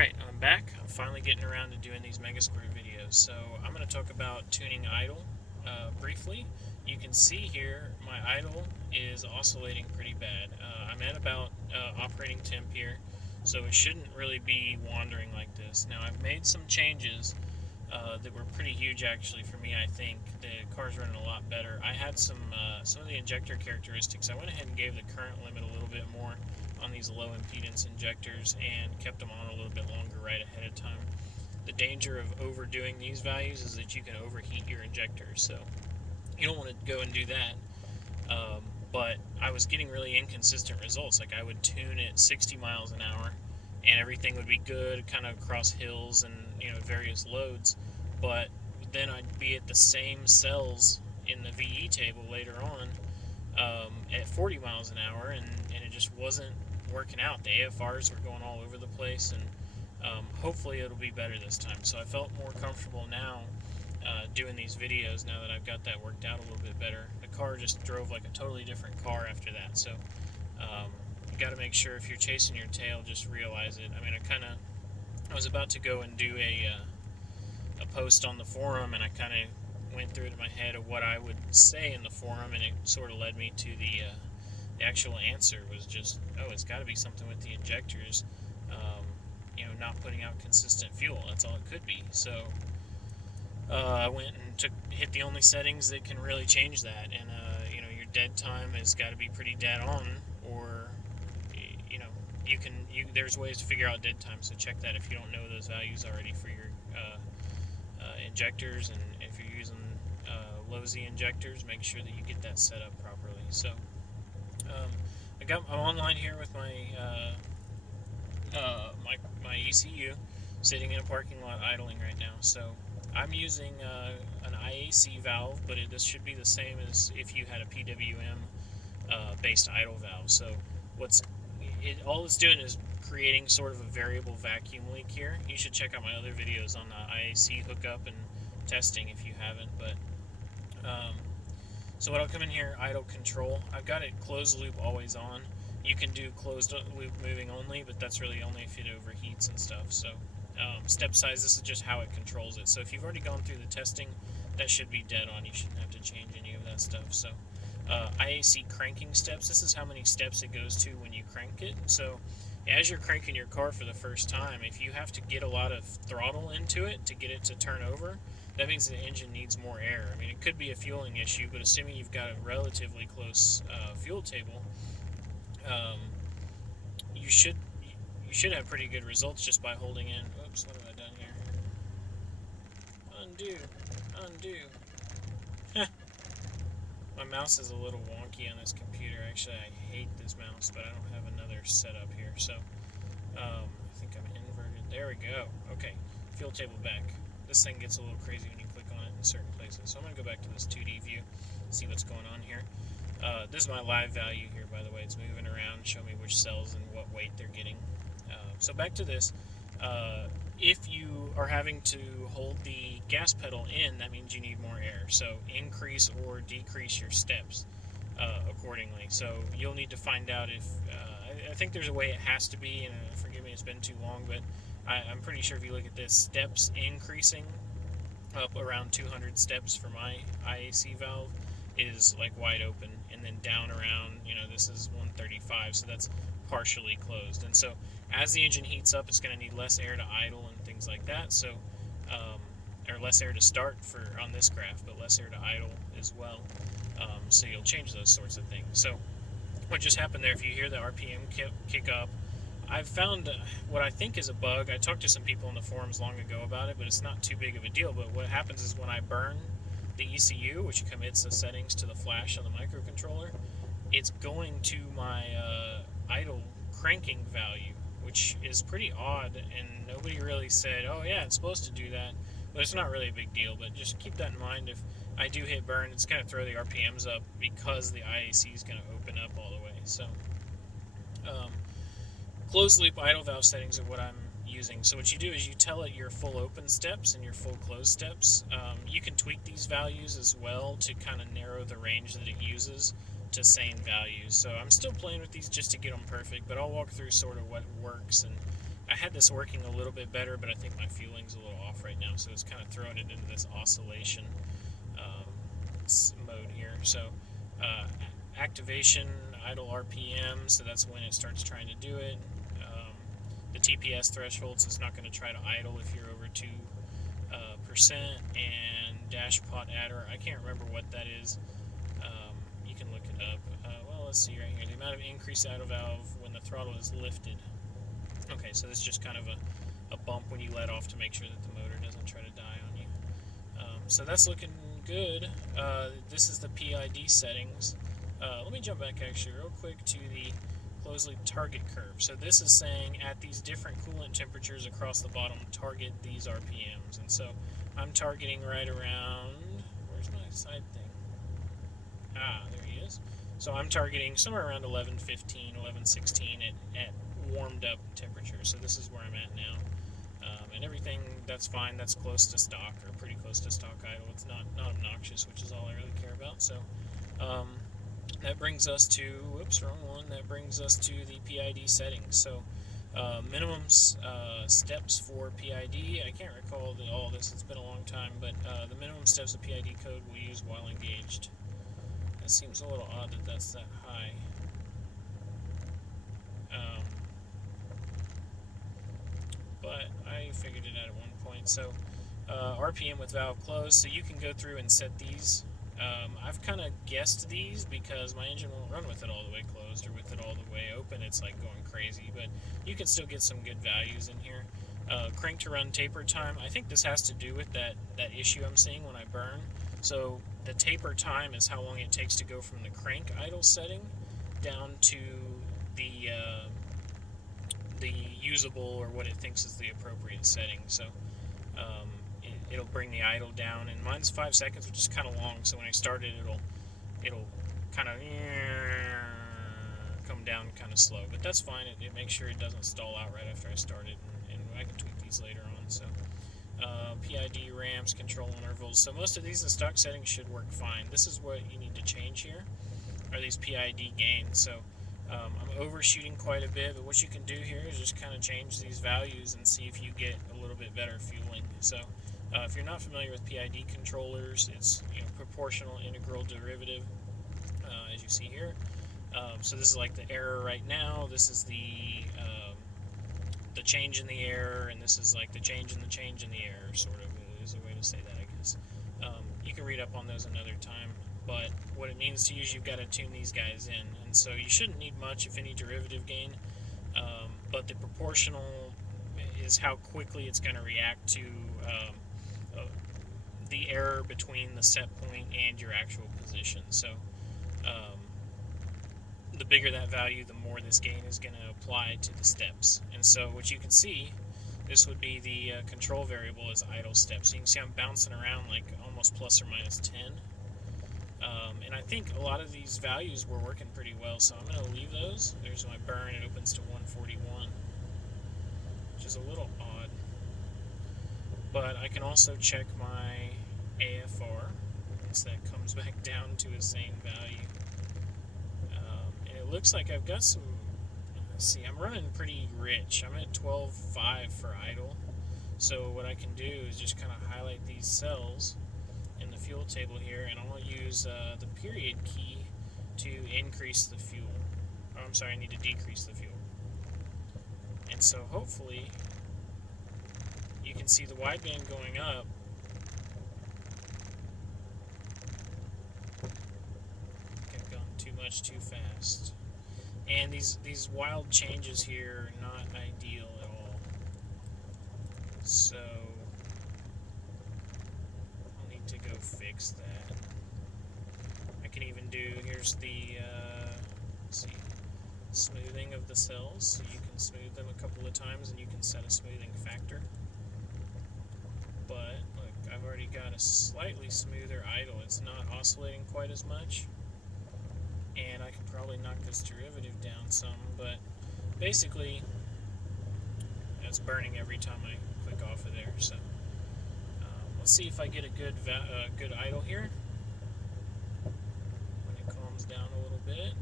Alright, I'm back. I'm finally getting around to doing these Megasquirt videos. So I'm going to talk about tuning idle briefly. You can see here my idle is oscillating pretty bad. I'm at about operating temp here, so it shouldn't really be wandering like this. Now I've made some changes that were pretty huge actually for me. I think the car's running a lot better. I had some of the injector characteristics. I went ahead and gave the current limit a little bit more on these low impedance injectors and kept them on a little bit longer right ahead of time. The danger of overdoing these values is that you can overheat your injectors, so you don't want to go and do that. But I was getting really inconsistent results. Like I would tune at 60 miles an hour and everything would be good kind of across hills and various loads, but then I'd be at the same cells in the VE table later on at 40 miles an hour, and it just wasn't working out. The AFRs were going all over the place, and hopefully it'll be better this time. So I felt more comfortable now doing these videos now that I've got that worked out a little bit better. The car just drove like a totally different car after that. So you got to make sure if you're chasing your tail, just realize it. I mean, I was about to go and do a post on the forum, and I kind of went through it in my head of what I would say in the forum, and it sort of led me to the actual answer was just, it's got to be something with the injectors, not putting out consistent fuel. That's all it could be. So I went and hit the only settings that can really change that, and your dead time has got to be pretty dead on, or there's ways to figure out dead time. So check that if you don't know those values already for your injectors, and if you're using low Z injectors, make sure that you get that set up properly. So I'm online here with my my ECU, sitting in a parking lot idling right now. So I'm using an IAC valve, but this should be the same as if you had a PWM based idle valve. So all it's doing is creating sort of a variable vacuum leak here. You should check out my other videos on the IAC hookup and testing if you haven't. But so what I'll come in here, idle control. I've got it closed loop always on. You can do closed loop moving only, but that's really only if it overheats and stuff. So step size, this is just how it controls it. So if you've already gone through the testing, that should be dead on. You shouldn't have to change any of that stuff. So IAC cranking steps, this is how many steps it goes to when you crank it. So as you're cranking your car for the first time, if you have to get a lot of throttle into it to get it to turn over, that means the engine needs more air. I mean, it could be a fueling issue, but assuming you've got a relatively close fuel table, you should have pretty good results just by holding in. Oops, what have I done here? Undo. My mouse is a little wonky on this computer. Actually, I hate this mouse, but I don't have another setup here. So I think I'm inverted. There we go. Okay, fuel table back. This thing gets a little crazy when you click on it in certain places. So I'm going to go back to this 2D view, see what's going on here. This is my live value here, by the way. It's moving around, show me which cells and what weight they're getting. So back to this. If you are having to hold the gas pedal in, that means you need more air. So increase or decrease your steps accordingly. So you'll need to find out if, I think there's a way it has to be, and forgive me, it's been too long, but I'm pretty sure if you look at this, steps increasing up around 200 steps for my IAC valve is like wide open, and then down around, this is 135, so that's partially closed. And so as the engine heats up, it's going to need less air to idle and things like that. So or less air to start on this graph, but less air to idle as well. So you'll change those sorts of things. So what just happened there, if you hear the RPM kick up, I've found what I think is a bug. I talked to some people in the forums long ago about it, but it's not too big of a deal. But what happens is when I burn the ECU, which commits the settings to the flash on the microcontroller, it's going to my idle cranking value, which is pretty odd, and nobody really said, oh yeah, it's supposed to do that. But it's not really a big deal, but just keep that in mind. If I do hit burn, it's going to throw the RPMs up because the IAC is going to open up all the way. So closed loop idle valve settings are what I'm using. So what you do is you tell it your full open steps and your full closed steps. You can tweak these values as well to kind of narrow the range that it uses to sane values. So I'm still playing with these just to get them perfect, but I'll walk through sort of what works, and I had this working a little bit better, but I think my fueling's a little off right now, so it's kind of throwing it into this oscillation mode here. So activation, idle RPM, so that's when it starts trying to do it. The TPS threshold, so it's not going to try to idle if you're over 2%, and dash pot adder, I can't remember what that is. You can look it up. Well, let's see right here. The amount of increased idle valve when the throttle is lifted. Okay, so this is just kind of a bump when you let off to make sure that the motor doesn't try to die on you. So that's looking good. This is the PID settings. Let me jump back actually real quick to the closed loop target curve. So this is saying at these different coolant temperatures across the bottom, target these RPMs. And so I'm targeting right around, where's my side thing? Ah, there he is. So I'm targeting somewhere around 11:15, 11:16 at warmed up temperature. So this is where I'm at now. And everything, that's fine. That's close to stock, or pretty close to stock idle. It's not obnoxious, which is all I really care about. So that brings us to, whoops, wrong one. That brings us to the PID settings. So minimum steps for PID. I can't recall all this. It's been a long time, but the minimum steps of PID code we'll use while engaged. It seems a little odd that that's that high. But I figured it out at one point. So RPM with valve closed, so you can go through and set these. I've kind of guessed these because my engine won't run with it all the way closed or with it all the way open. It's like going crazy, but you can still get some good values in here. Crank to run taper time. I think this has to do with that issue I'm seeing when I burn. So the taper time is how long it takes to go from the crank idle setting down to the usable, or what it thinks is the appropriate setting. So it'll bring the idle down, and mine's 5 seconds, which is kind of long. So when I start it, it'll kind of come down kind of slow, but that's fine. It makes sure it doesn't stall out right after I start it, and I can tweak these later on. So PID ramps, control intervals. So most of these, the stock settings should work fine. This is what you need to change here, are these PID gains. So I'm overshooting quite a bit, but what you can do here is just kind of change these values and see if you get a little bit better fueling. So if you're not familiar with PID controllers, it's proportional integral derivative, as you see here. So this is like the error right now. This is the change in the error, and this is like the change in the error, sort of, is a way to say that, I guess. You can read up on those another time, but what it means to you is you've got to tune these guys in, and so you shouldn't need much, if any, derivative gain, but the proportional is how quickly it's going to react to the error between the set point and your actual position. So the bigger that value, the more this gain is going to apply to the steps. And so what you can see, this would be the control variable as idle steps. So you can see I'm bouncing around like almost plus or minus 10. And I think a lot of these values were working pretty well, so I'm going to leave those. There's my burn. It opens to 141, which is a little odd. But I can also check my AFR once that comes back down to a sane value. And it looks like I've got some, let's see, I'm running pretty rich. I'm at 12.5 for idle. So what I can do is just kind of highlight these cells in the fuel table here, and I'm going to use the period key to increase the fuel. Oh, I'm sorry, I need to decrease the fuel. And so hopefully you can see the wideband going up. I've gone too much too fast. And these wild changes here are not ideal at all. So I'll need to go fix that. I can even do, here's the let's see, smoothing of the cells. So you can smooth them a couple of times and you can set a smoothing factor. But look, I've already got a slightly smoother idle. It's not oscillating quite as much. And I can probably knock this derivative down some, but basically it's burning every time I click off of there. So let's see if I get a good idle here when it calms down a little bit.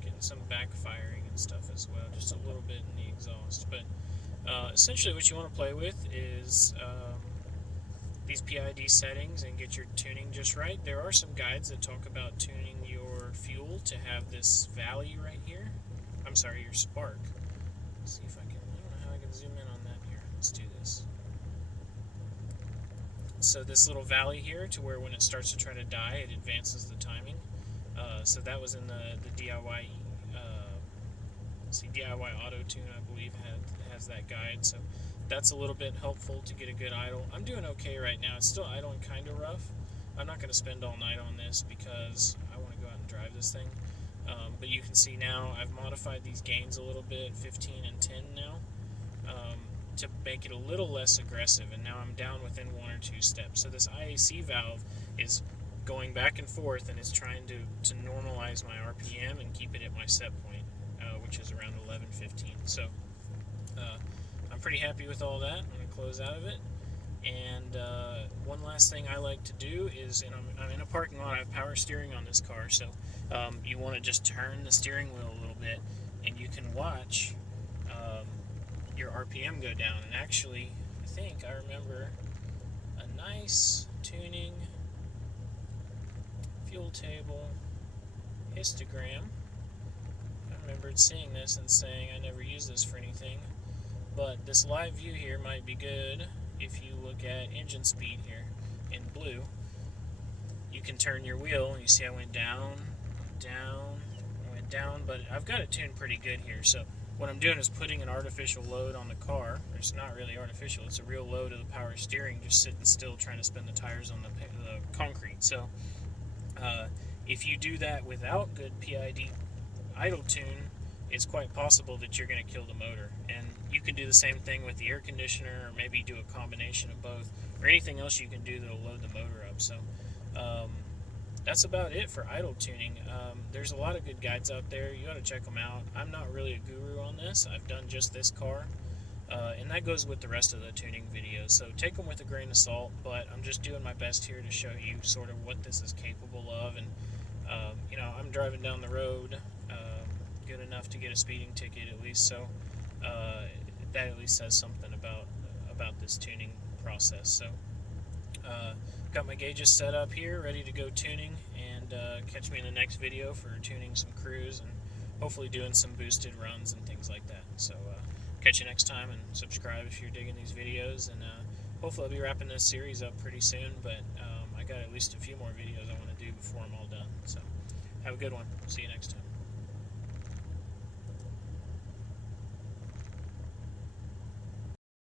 Getting some backfiring and stuff as well, just a little bit in the exhaust. But essentially what you want to play with is these PID settings and get your tuning just right. There are some guides that talk about tuning your fuel to have this valley right here. I'm sorry, your spark. Let's see if I don't know how I can zoom in on that here. Let's do this. So this little valley here, to where when it starts to try to die, it advances the timing. So that was in the DIY, DIY Auto Tune, I believe, has that guide. So that's a little bit helpful to get a good idle. I'm doing okay right now. It's still idling kind of rough. I'm not going to spend all night on this because I want to go out and drive this thing. But you can see now I've modified these gains a little bit, 15 and 10 now, to make it a little less aggressive. And now I'm down within 1 or 2 steps. So this IAC valve is going back and forth, and it's trying to normalize my RPM and keep it at my set point, which is around 11:15. So I'm pretty happy with all that. I'm going to close out of it. And one last thing I like to do is, and I'm in a parking lot, I have power steering on this car, so you want to just turn the steering wheel a little bit, and you can watch your RPM go down. And actually, I think I remember a nice tuning fuel table histogram. I remembered seeing this and saying I never use this for anything, but this live view here might be good. If you look at engine speed here in blue, you can turn your wheel, and you see I went down, but I've got it tuned pretty good here. So what I'm doing is putting an artificial load on the car. It's not really artificial, it's a real load of the power steering, just sitting still trying to spin the tires on the concrete. So if you do that without good PID idle tune, it's quite possible that you're going to kill the motor. And you can do the same thing with the air conditioner, or maybe do a combination of both, or anything else you can do that'll load the motor up. So that's about it for idle tuning. There's a lot of good guides out there. You ought to check them out. I'm not really a guru on this. I've done just this car, and that goes with the rest of the tuning videos. So take them with a grain of salt, but I'm just doing my best here to show you sort of what this is capable of. And I'm driving down the road good enough to get a speeding ticket at least, so that at least says something about this tuning process. So got my gauges set up here, ready to go tuning, and catch me in the next video for tuning some crews and hopefully doing some boosted runs and things like that. So catch you next time, and subscribe if you're digging these videos, and hopefully I'll be wrapping this series up pretty soon, but I got at least a few more videos I want to do before I'm all done. So have a good one. See you next time.